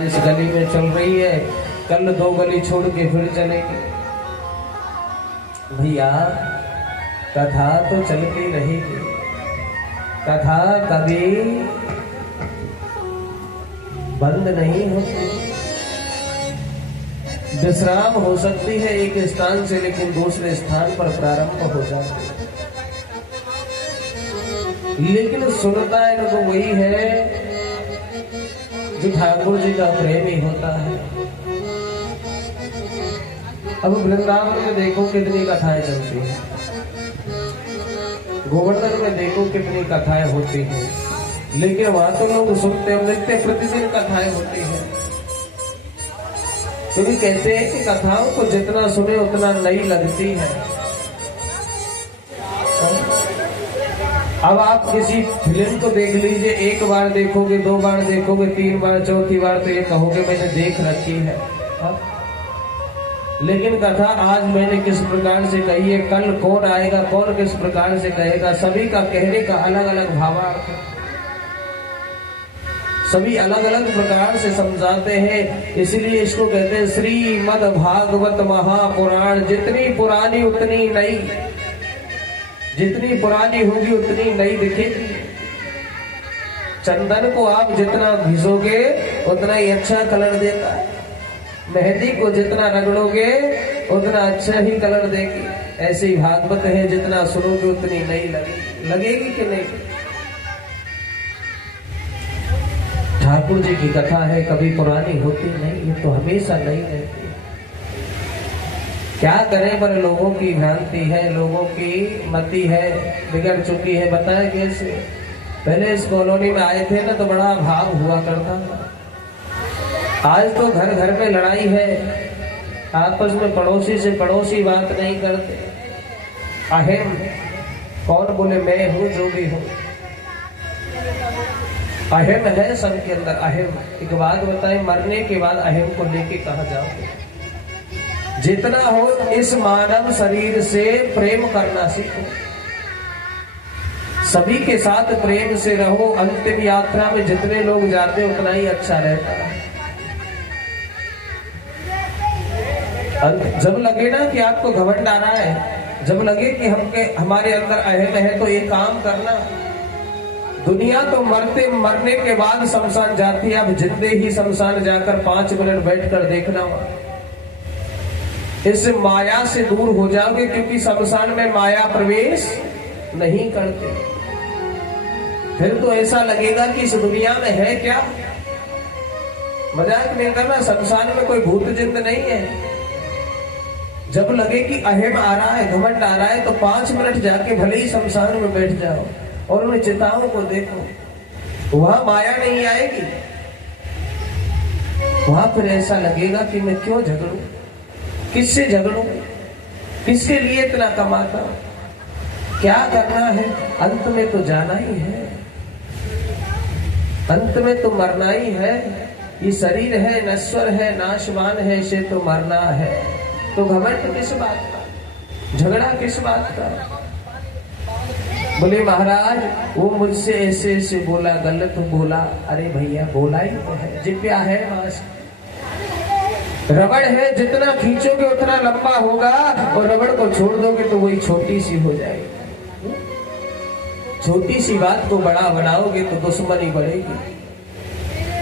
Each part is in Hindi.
इस गली में चल रही है, कल 2 गली छोड़ के फिर चलेगी। भैया कथा तो चलती रहेगी, कथा कभी बंद नहीं होती। विश्राम हो सकती है एक स्थान से, लेकिन दूसरे स्थान पर प्रारंभ हो जाती है। लेकिन सुनता है तो वही है जो ठाकुर जी का प्रेमी होता है। अब वृंदावन में देखो कितनी कथाएं चलती हैं, गोवर्धन में देखो कितनी कथाएं होती हैं, लेकिन वहां तो लोग सुनते हैं, देखते प्रतिदिन कथाएं होती हैं। क्योंकि कहते हैं कि कथाओं को जितना सुने उतना नई लगती है। अब आप किसी फिल्म को देख लीजिए, 1 बार देखोगे, 2 बार देखोगे, 3 बार, चौथी बार तो ये कहोगे मैंने देख रखी है। लेकिन कथा आज मैंने किस प्रकार से कही है, कल कौन आएगा, कौन किस प्रकार से कहेगा, सभी का कहने का अलग अलग भावार्थ है, सभी अलग अलग प्रकार से समझाते हैं। इसलिए इसको कहते हैं श्रीमद् भागवत महापुराण। जितनी पुरानी उतनी नई, जितनी पुरानी होगी उतनी नई दिखेगी। चंदन को आप जितना घिसोगे उतना ही अच्छा कलर देता है, मेहंदी को जितना रगड़ोगे उतना अच्छा ही कलर देगी। ऐसे ही भागवत है, जितना सुनोगे उतनी नई लगेगी। लगेगी कि नहीं? ठाकुर जी की कथा है, कभी पुरानी होती नहीं, ये तो हमेशा नई रहती है। क्या करें, पर लोगों की भ्रांति है, लोगों की मति है, बिगड़ चुकी है। बताया कैसे? पहले इस कॉलोनी में आए थे ना तो बड़ा भाव हुआ करता था। आज तो घर घर में लड़ाई है, आपस में पड़ोसी से पड़ोसी बात नहीं करते। अहम, कौन बोले मैं हूं, जो भी हूं, अहम है सबके अंदर। अहम, एक बात बताएं, मरने के बाद अहम को लेके कहां जाओगे? जितना हो इस मानव शरीर से प्रेम करना सीखो, सभी के साथ प्रेम से रहो। अंतिम यात्रा में जितने लोग जाते उतना ही अच्छा रहता है। जब लगे ना कि आपको घमंड आ रहा है, जब लगे कि हमारे अंदर अहम है, तो ये काम करना। दुनिया तो मरने के बाद शमशान जाती है, अब जिंदे ही शमशान जाकर 5 मिनट बैठकर देखना, इस माया से दूर हो जाओगे। क्योंकि शमशान में माया प्रवेश नहीं करते। फिर तो ऐसा लगेगा कि इस दुनिया में है क्या। मजाक नहीं करना, शमशान में कोई भूत जिंद नहीं है। जब लगे कि अहम आ रहा है, घमंड आ रहा है, तो 5 मिनट जाके भले ही शमशान में बैठ जाओ और उन चिताओं को देखो, वहां माया नहीं आएगी। वहां फिर ऐसा लगेगा कि मैं क्यों झगड़ूं, किससे झगड़ूं, किसके लिए इतना कमाता हूं, क्या करना है। अंत में तो जाना ही है, अंत में तो मरना ही है। ये शरीर है, नश्वर है, नाशवान है, इसे तो मरना है। तो घमंड किस बात का, झगड़ा किस बात का? बोले महाराज वो मुझसे ऐसे ऐसे बोला, गलत बोला। अरे भैया बोला ही तो है, जिप्या है मास, रबड़ है, जितना खींचोगे उतना लंबा होगा, और रबड़ को छोड़ दोगे तो वही छोटी सी हो जाएगी। छोटी सी बात को बड़ा बनाओगे तो दुश्मनी बढ़ेगी।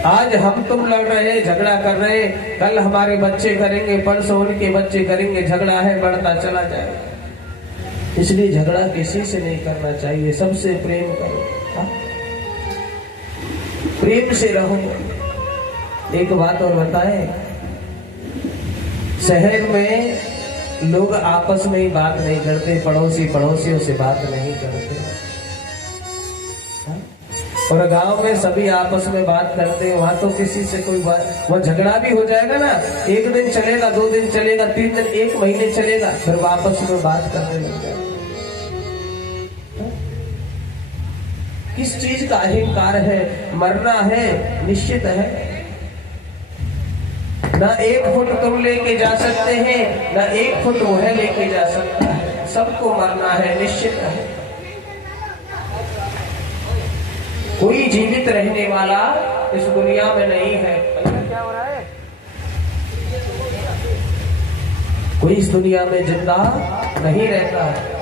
आज हम तुम लड़ रहे हैं, झगड़ा कर रहे हैं, कल हमारे बच्चे करेंगे, परसों उनके बच्चे करेंगे, झगड़ा है बढ़ता चला जाएगा। इसलिए झगड़ा किसी से नहीं करना चाहिए, सबसे प्रेम करो, प्रेम से रहो। एक बात और बताएं, शहर में लोग आपस में ही बात नहीं करते, पड़ोसी पड़ोसियों से बात नहीं करते, और गांव में सभी आपस में बात करते हैं। वहां तो किसी से कोई बात, वह झगड़ा भी हो जाएगा ना, 1 दिन चलेगा, 2 दिन चलेगा, 3 दिन, 1 महीने चलेगा, फिर वापस में बात करने लग जाएगा। किस चीज का अहंकार है? मरना है, निश्चित है। ना 1 फुट तुम लेके जा सकते हैं, ना 1 फुट वो है लेके जा सकता है। सबको मरना है, निश्चित है। कोई जीवित रहने वाला इस दुनिया में नहीं है। कोई इस दुनिया में जिंदा नहीं रहता है।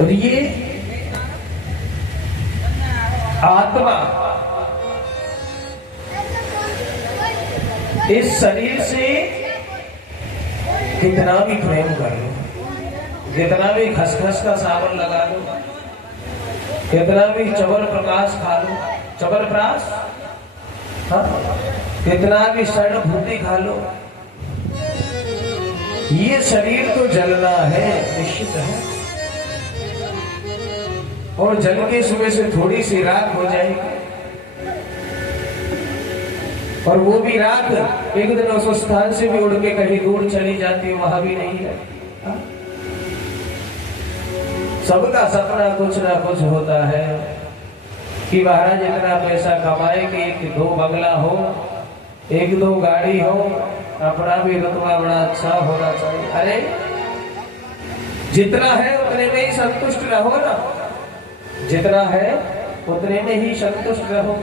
और ये आत्मा इस शरीर से कितना भी प्रेम कर लो, कितना भी खसखस का सावन लगा लो, कितना भी चवर प्रकाश खा लो, चवर प्राश, हाँ, कितना भी स्वर्ण भूति खा लो, ये शरीर तो जलना है, निश्चित है। और जल के सुबह से थोड़ी सी राख हो जाएगी, और वो भी राख एक दिन उस स्थान से भी उड़ के कहीं दूर चली जाती है, वहां भी नहीं रहती। सबका सपना कुछ ना कुछ होता है कि महाराज इतना पैसा कमाए कि एक दो बंगला हो, एक दो गाड़ी हो, अपना भी रुतबा बड़ा अच्छा होना चाहिए। अरे जितना है उतने में ही संतुष्ट रहो ना, जितना है उतने में ही संतुष्ट रहो।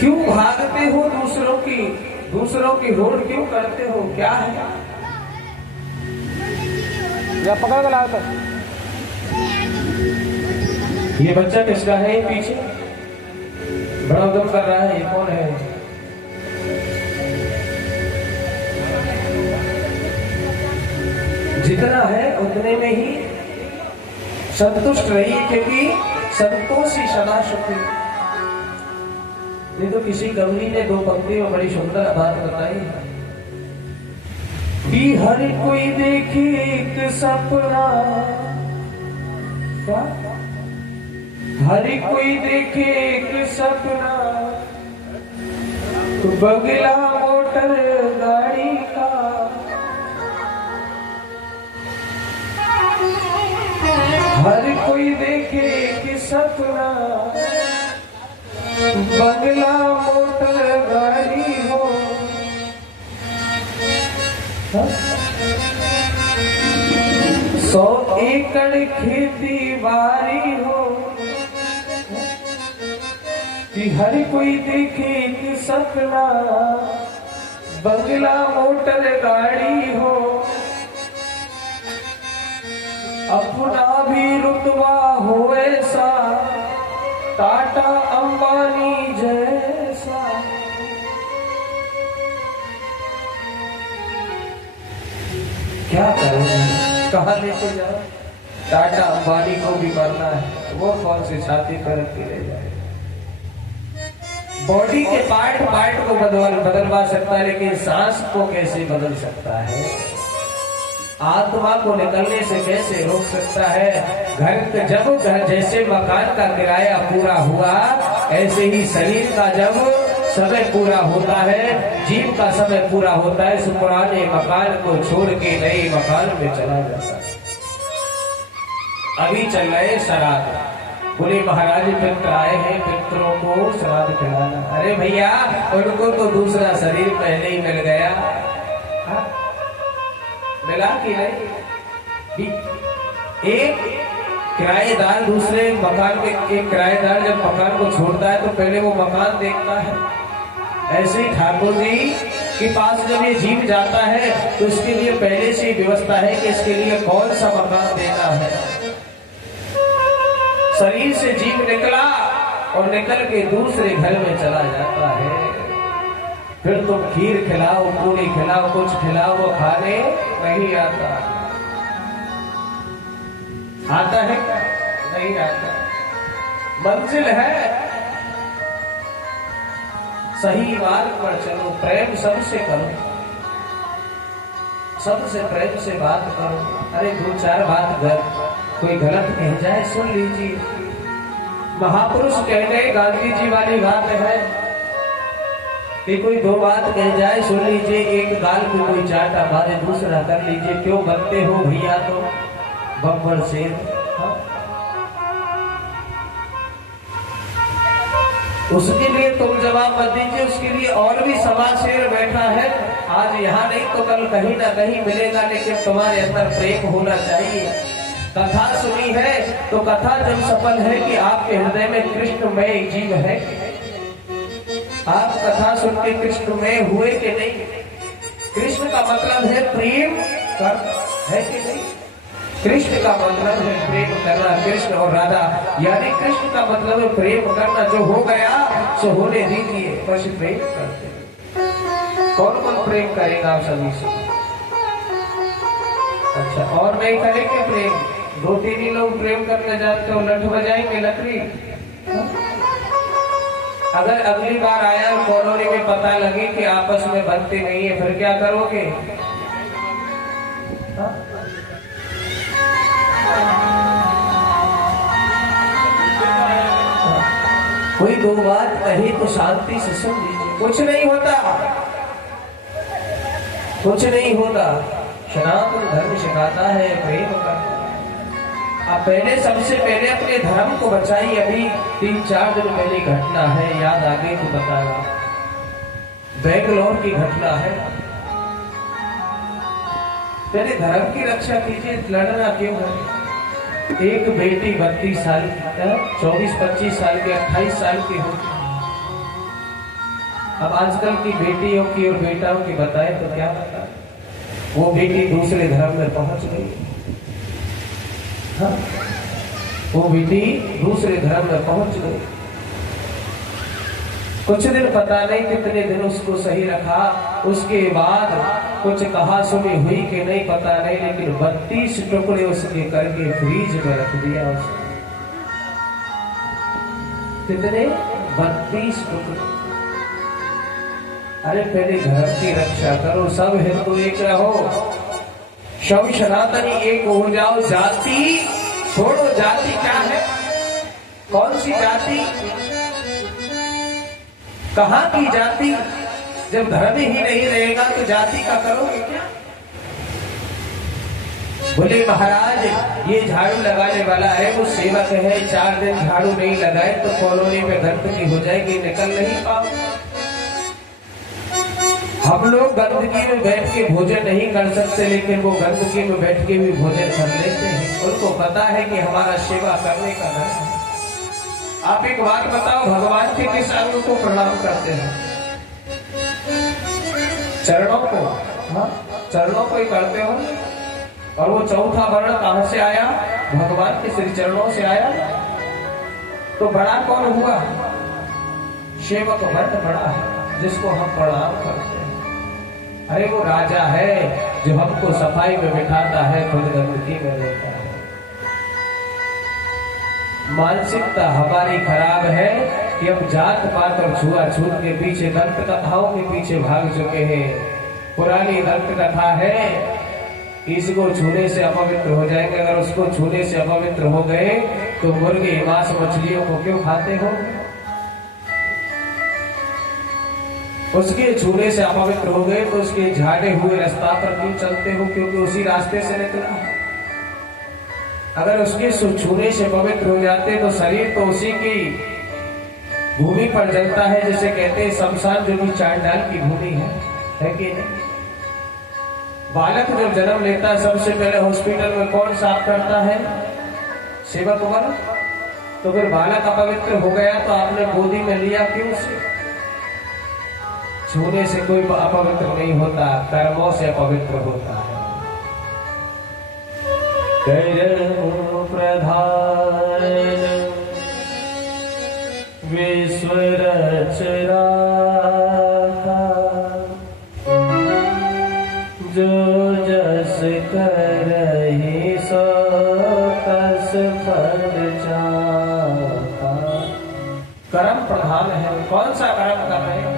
क्यों भागते हो दूसरों की होड़ क्यों करते हो? क्या है? या पकड़ के लाओ तो। ये बच्चा किसका है? ये पीछे बड़ा उद्यम कर रहा है, ये कौन है? जितना है उतने में ही संतुष्ट रहिए, क्योंकि संतोष ही सदा सुखी। नहीं तो किसी कवि ने दो पंक्ति में बड़ी सुंदर बात बताई कि हर कोई देखे एक सपना, हर कोई देखे एक सपना, तो बगला मोटर गाड़ी का, हर कोई देखे एक सपना, बंगला मोटर गाड़ी हो, 100 एकड़ खेती बारी हो, कि हर कोई देखे कि सपना, बंगला मोटर गाड़ी हो, अपना भी रुतबा हो ऐसा, टाटा अंबानी जैसा। क्या करोगे? कहाँ लेके जाओ? टाटा अंबानी को भी करना है, वो कौन सी छाती पर रख के ले जाए? बॉडी के पार्ट को बदलवा सकता है, लेकिन सांस को कैसे बदल सकता है? आत्मा को निकलने से कैसे रोक सकता है? जब जैसे मकान का किराया पूरा हुआ, ऐसे ही शरीर का जब समय पूरा होता है, जीव का समय पूरा होता है, इस पुराने मकान को छोड़ के नए मकान में चला जाता है। अभी चल रहे श्राद्ध, बोले महाराज पित्र आए हैं, पितरों को श्राद्ध खिलाना। अरे भैया, उनको तो दूसरा शरीर पहले ही मिल गया, मिला कि नहीं? एक किराएदार दूसरे मकान में, एक किराएदार जब मकान को छोड़ता है तो पहले वो मकान देखता है। ऐसे ही ठाकुर जी के पास जब ये जीव जाता है तो इसके लिए पहले से व्यवस्था है कि इसके लिए कौन सा मकान देना है। शरीर से जीव निकला और निकल के दूसरे घर में चला जाता है, फिर तुम खीर खिलाओ, पूरी खिलाओ, कुछ खिलाओ, वो खाने नहीं आता। आता है? नहीं आता। मंजिल है, सही मार्ग पर चलो, प्रेम सबसे करो, सबसे प्रेम से बात करो। अरे दो चार बात कोई गलत कह जाए सुन लीजिए। महापुरुष कह गए, गांधी जी वाली बात है कि कोई दो बात कह जाए सुन लीजिए, एक गाल को कोई चाटा मारे दूसरा कर लीजिए। क्यों बनते हो भैया तो बब्बर शेर? उसके लिए तुम जवाब मत दीजिए, उसके लिए और भी सवा शेर बैठा है। आज यहाँ नहीं तो कल कहीं ना कहीं मिलेगा, लेकिन तुम्हारे अंदर प्रेम होना चाहिए। कथा सुनी है तो कथा जब सफल है कि आपके हृदय में कृष्णमय जीव है, आप कथा सुन के कृष्ण में हुए कि नहीं? कृष्ण का मतलब है प्रेम कर, है कि नहीं? कृष्ण का मतलब है प्रेम करना, कृष्ण और राधा, यानी कृष्ण का मतलब है प्रेम करना। जो हो गया सो होने दीजिए, बस प्रेम करते। कौन कौन प्रेम करेगा आप सभी से? अच्छा, और नहीं करेंगे प्रेम? 2-3 ही लोग प्रेम करने जाते हो, लठ बजाएंगे लकड़ी। अगर अगली बार आया कॉलोनी में पता लगे कि आपस में बनते नहीं है, फिर क्या करोगे? कोई 2 बात कही तो शांति से सुन लीजिए। कुछ नहीं होता, कुछ नहीं होता। सनातन धर्म सिखाता है प्रेम करना। आप पहले, सबसे पहले अपने धर्म को बचाइए। अभी 3-4 दिन पहले घटना है, याद आ गई तो बताना। बेंगलोर की घटना है। पहले धर्म की रक्षा कीजिए, लड़ना क्यों है? एक बेटी 32 साल की, 24-25 साल की, 28 साल की हो। अब आजकल की बेटियों की और बेटाओं की बताएं तो क्या बता, वो बेटी दूसरे धर्म में पहुंच गई। हाँ, वो बेटी दूसरे धर्म में पहुंच गई। कुछ दिन, पता नहीं कितने दिन उसको सही रखा, उसके बाद कुछ कहा सुनी हुई कि नहीं पता नहीं, लेकिन 32 टुकड़े उसके करके फ्रीज में रख दिया उसने। कितने? 32 टुकड़े। अरे पहले धर्म की रक्षा करो, सब हिंदू एक रहो, सब सनातनी एक हो जाओ। जाति छोड़ो, जाति क्या है? कौन सी जाति? कहां की जाति? जब धर्म ही नहीं रहेगा तो जाति का करोगे क्या? बोले महाराज ये झाड़ू लगाने वाला है, वो सेवक है, 4 दिन झाड़ू नहीं लगाए तो कॉलोनी में गंदगी हो जाएगी, निकल नहीं पाओ। हम लोग गंदगी में बैठ के भोजन नहीं कर सकते, लेकिन वो गंदगी में बैठ के भी भोजन कर लेते हैं। उनको पता है कि हमारा सेवा करने का धर्म है। आप एक बात बताओ, भगवान के किस अंग को प्रणाम करते हैं? चरणों को। हाँ, चरणों को ही करते हो। और वो चौथा वर्ण कहां से आया? भगवान के श्री चरणों से आया। तो बड़ा कौन हुआ? सेवक वर्ण बड़ा है, जिसको हम प्रणाम करते हैं। अरे वो राजा है जो हमको सफाई में बिठाता है, खुद गंदगी में रहता है। मानसिकता हमारी खराब है कि हम जात पात और छुआछूत के पीछे, दंत कथाओं के पीछे भाग चुके हैं। पुरानी दंत कथा है, इसको छूने से अपवित्र हो जाएंगे। अगर उसको छूने से अपवित्र हो गए तो मुर्गे, मांस, मछलियों को क्यों खाते हो? उसके छूने से अपवित्र हो गए तो उसके झाड़े हुए रास्ता पर क्यों चलते हो? क्योंकि उसी रास्ते से निकला। अगर उसके छूने से पवित्र हो जाते तो शरीर तो उसी की भूमि पर जलता है, जैसे कहते हैं शमशान जो कि चांडाल की भूमि है कि नहीं? बालक जब जन्म लेता है सबसे पहले हॉस्पिटल में कौन साफ करता है? सेवक वर्ग। तो फिर बालक अपवित्र हो गया तो आपने गोदी में लिया क्यों उसे? छूने से कोई अपवित्र नहीं होता, कर्मों से अपवित्र होता है। कर्म प्रधान विश्व रचना, जो जस करहि सो तस फल चाहा। कर्म प्रधान है। कौन सा कर्म कर रहे हैं?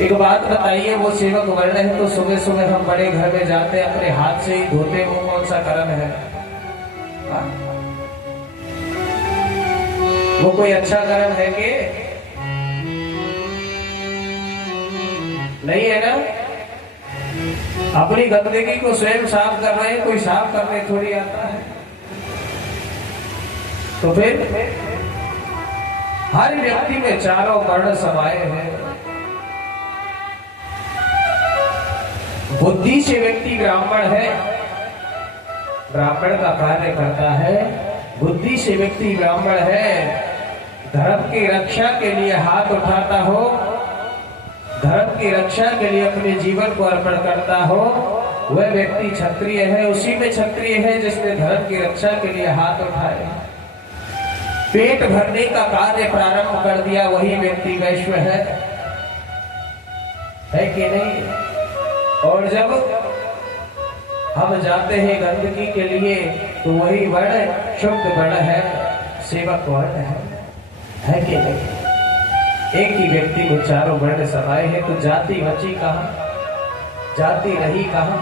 एक बात बताइए, वो सेवक वर्ण है तो सुबह सुबह हम बड़े घर में जाते हैं, अपने हाथ से ही धोते, वो कौन सा कर्म है? वो कोई अच्छा कर्म है कि नहीं है ना? अपनी गंदगी को स्वयं साफ कर रहे हैं, कोई साफ करने थोड़ी आता है। तो फिर हर व्यक्ति में चारों वर्ण समाये हैं। बुद्धि से व्यक्ति ब्राह्मण है, ब्राह्मण का कार्य करता है। बुद्धि से व्यक्ति ब्राह्मण है, धर्म की रक्षा के लिए हाथ उठाता हो, धर्म की रक्षा के लिए अपने जीवन को अर्पण करता हो, वह व्यक्ति क्षत्रिय है। उसी में क्षत्रिय है जिसने धर्म की रक्षा के लिए हाथ उठाए, पेट भरने का कार्य प्रारंभ कर दिया, वही व्यक्ति वैश्य है कि नहीं। और जब हम जाते हैं गंदगी के लिए तो वही वर्ण शुद्ध वर्ण है, सेवक वर्ण है कि नहीं। एक ही व्यक्ति में चारों वर्ण समाये हैं, तो जाति बची कहां, जाति रही कहां।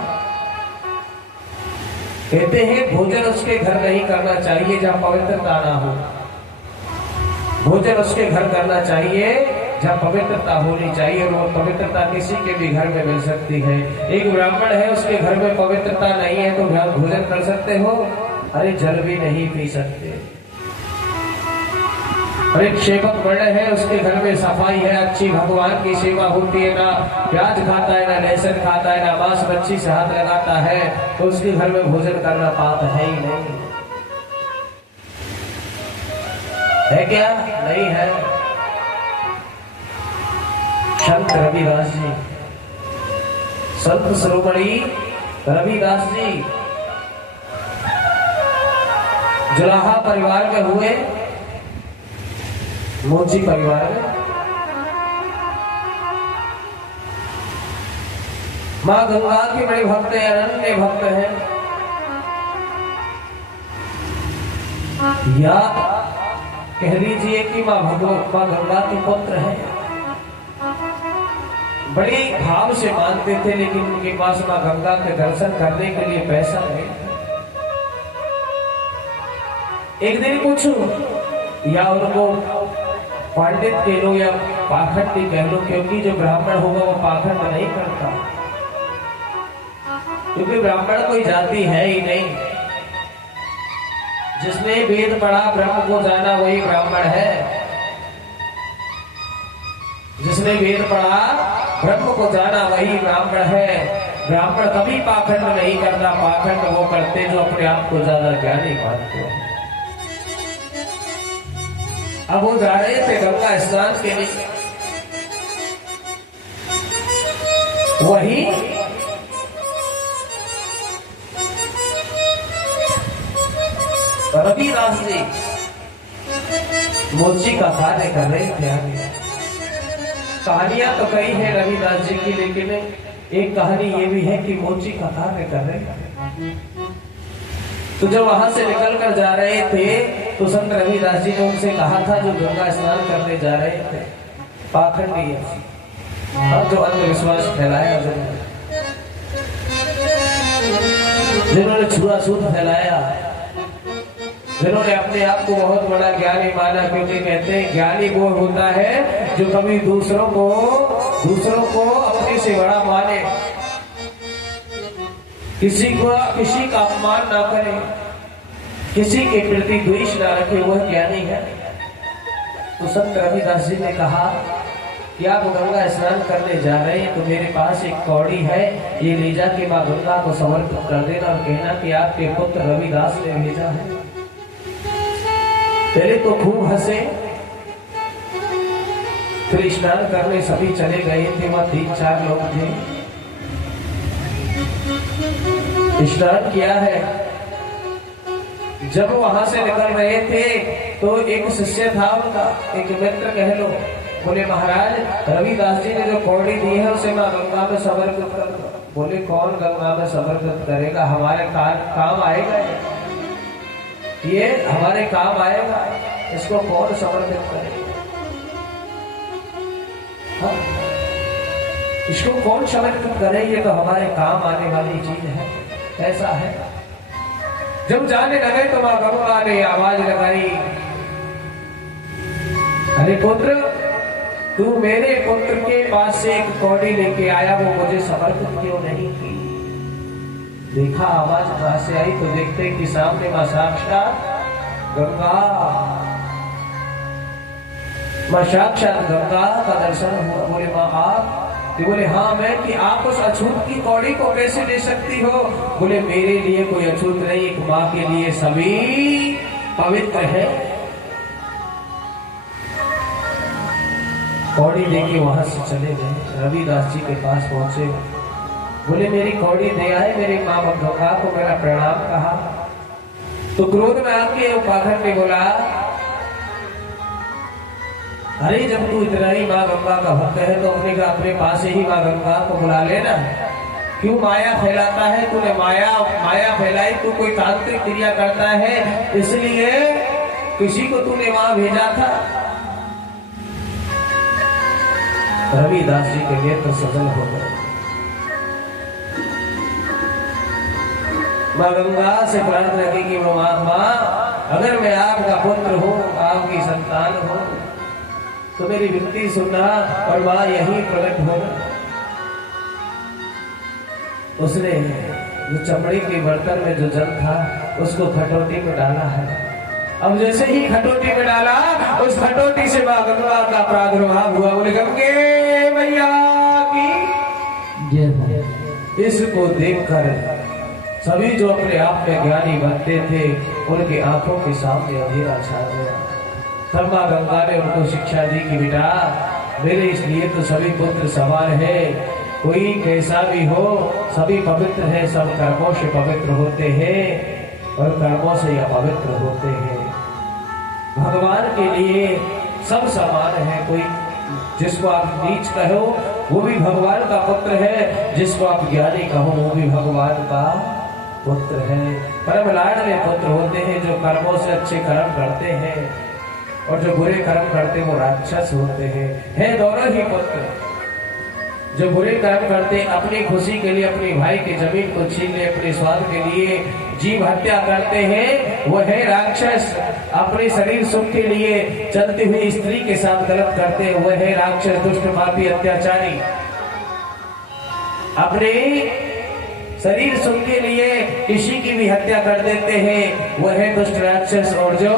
कहते हैं भोजन उसके घर नहीं करना चाहिए जहां पवित्रता ना हो, भोजन उसके घर करना चाहिए जहां पवित्रता होनी चाहिए। और वो पवित्रता किसी के भी घर में मिल सकती है। एक ब्राह्मण है, उसके घर में पवित्रता नहीं है तो भोजन कर सकते हो? अरे जल भी नहीं पी सकते। और एक सेवक वर्ण है, उसके घर में सफाई है, अच्छी भगवान की सेवा होती है, ना प्याज खाता है, ना लहसुन खाता है, ना मांस मच्छी से हाथ लगाता है, तो उसके घर में भोजन करना पाप है ही नहीं। है क्या? नहीं है। संत रविदास जी, संत शिरोमणि रविदास जी जुलाहा परिवार में हुए, मोची परिवार में। मां गंगा के बड़े भक्त हैं, अनन्य भक्त हैं। या कह लीजिए कि मां गंगा के पुत्र हैं। बड़े भाव से मानते थे, लेकिन उनके पास मां गंगा के दर्शन करने के लिए पैसा नहीं। एक दिन पूछो या उनको पंडित कह लो या पाखंडी कह लो, क्योंकि जो ब्राह्मण होगा वो पाखंड नहीं करता, क्योंकि ब्राह्मण कोई जाति है ही नहीं। जिसने वेद पढ़ा, ब्रह्म को जाना, वही ब्राह्मण है। जिसने वेद पढ़ा, ब्रह्म को जाना, वही ब्राह्मण है। ब्राह्मण कभी पाखंड नहीं करता। पाखंड वो करते जो अपने आप को ज्यादा ज्ञानी मानते हैं। अब वो जा रहे थे गंगा स्नान के लिए, वही रविदास जी मोची का कार्य कर रहे थे। कहानियां तो कई है रविदास जी की, लेकिन एक कहानी ये भी है कि मोची का कार्य कर रहे थे। तो जब वहां से निकल कर जा रहे थे तो संत रविदास जी ने उनसे कहा था, जो गंगा स्नान करने जा रहे थे, पाखंडी है, अब जो अंधविश्वास फैलाया, जिन्होंने छुआछूत फैलाया, जिन्होंने अपने आप को बहुत बड़ा ज्ञानी माना, क्योंकि कहते हैं ज्ञानी वो होता है जो कभी दूसरों को अपने से बड़ा माने, किसी का अपमान ना करे, किसी के प्रति द्वेष ना रखे, वह ज्ञानी है। तो संत रविदास जी ने कहा कि आप गंगा स्नान करने जा रहे हैं, तो मेरे पास एक कौड़ी है, ये ले जाके मां गंगा को समर्पित कर देना और कहना कि आपके पुत्र रविदास ने भेजा है। पहले तो खूब हंसे, फिर स्नान करने सभी चले गए थे। वहां 3-4 लोग थे, स्नान किया है। जब वहां से निकल रहे थे तो एक शिष्य था उनका, एक मित्र कह लो, बोले महाराज रविदास जी ने जो कौड़ी दी है उसे मां गंगा में समर्पित कर दो। बोले कौन गंगा में समर्पित करेगा, हमारे काम आएगा, ये हमारे काम आएगा, इसको कौन समर्पित करेगा? हाँ? इसको कौन समर्पित करे, ये तो हमारे काम आने वाली चीज है। ऐसा है। जब जाने लगे तो मां गंगा ने आवाज लगाई, अरे पुत्र, तू मेरे पुत्र के पास से एक कौड़ी लेके आया, वो मुझे समर्पित क्यों नहीं की? देखा आवाज कहां से आई, तो देखते कि सामने मां साक्षात गंगा, मां साक्षात गंगा का दर्शन हुआ। बोले मां आप? बोले हाँ मैं। कि आप उस अछूत की कौड़ी को कैसे ले सकती हो? बोले मेरे लिए कोई अछूत नहीं, एक मां के लिए सभी पवित्र है। कौड़ी देके वहां से चले गए। रविदास जी के पास पहुंचे, बोले मेरी कौड़ी दे आए, मेरी माँ गंगा को मेरा प्रणाम कहा। तो क्रोध में आके पाखंड ने बोला, अरे जब तू इतना ही माँ गंगा का भक्त है तो अपने पास ही माँ गंगा को बुला लेना, क्यों माया फैलाता है? तूने माया फैलाई, तू कोई तांत्रिक क्रिया करता है, इसलिए किसी को तूने वहां भेजा था। रविदास जी के लिए तो सजल हो गए। माँ गंगा से प्रार्थना की कि माँ, अगर मैं आपका पुत्र हूँ, आपकी संतान हूँ, तो मेरी विनती सुनना और माँ यही प्रकट होना। उसने जो चमड़ी के बर्तन में जो जल था उसको खटोटी में डाला है। अब जैसे ही खटोटी में डाला, उस खटोटी से माँ गंगा का प्रादुर्भाव हुआ। बोले गंगे मैया की जय। इसको देखकर सभी जो अपने आप में ज्ञानी बनते थे, उनके आंखों के सामने अंधेरा छा गया। तब माँ गंगा ने उनको शिक्षा दी कि बेटा, मेरे इसलिए तो सभी पुत्र समान है, कोई कैसा भी हो, सभी पवित्र है, सब कर्मों से पवित्र होते हैं और कर्मों से अपवित्र होते हैं। भगवान के लिए सब समान है। कोई जिसको आप नीच कहो वो भी भगवान का पुत्र है, जिसको आप ज्ञानी कहो वो भी भगवान का पुत्र है। परम लाडले पुत्र होते हैं जो कर्मों से अच्छे कर्म करते हैं, और जो बुरे कर्म करते हैं वो राक्षस होते हैं। है दोनों ही पुत्र। जो बुरे कर्म करते अपनी खुशी के लिए अपनी भाई की जमीन को छीन ले, अपने स्वाद के लिए जीव हत्या करते हैं, वो है राक्षस। अपने शरीर सुख के लिए चलती हुई स्त्री के साथ गलत करते हैं, वो है राक्षस, दुष्ट पापी अत्याचारी। अपने शरीर सुख के लिए किसी की भी हत्या कर देते हैं, वो है दुष्ट राक्षस। और जो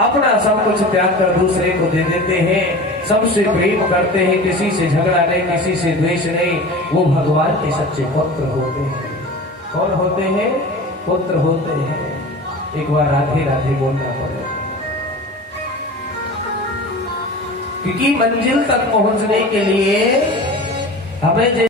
अपना सब कुछ त्याग कर दूसरे को दे देते हैं, सबसे प्रेम करते हैं, किसी से झगड़ा नहीं, किसी से द्वेष नहीं, वो भगवान के सच्चे पुत्र होते हैं। कौन होते हैं? पुत्र होते हैं। एक बार राधे राधे बोलना पड़ेगा, क्योंकि मंजिल तक पहुंचने के लिए हमें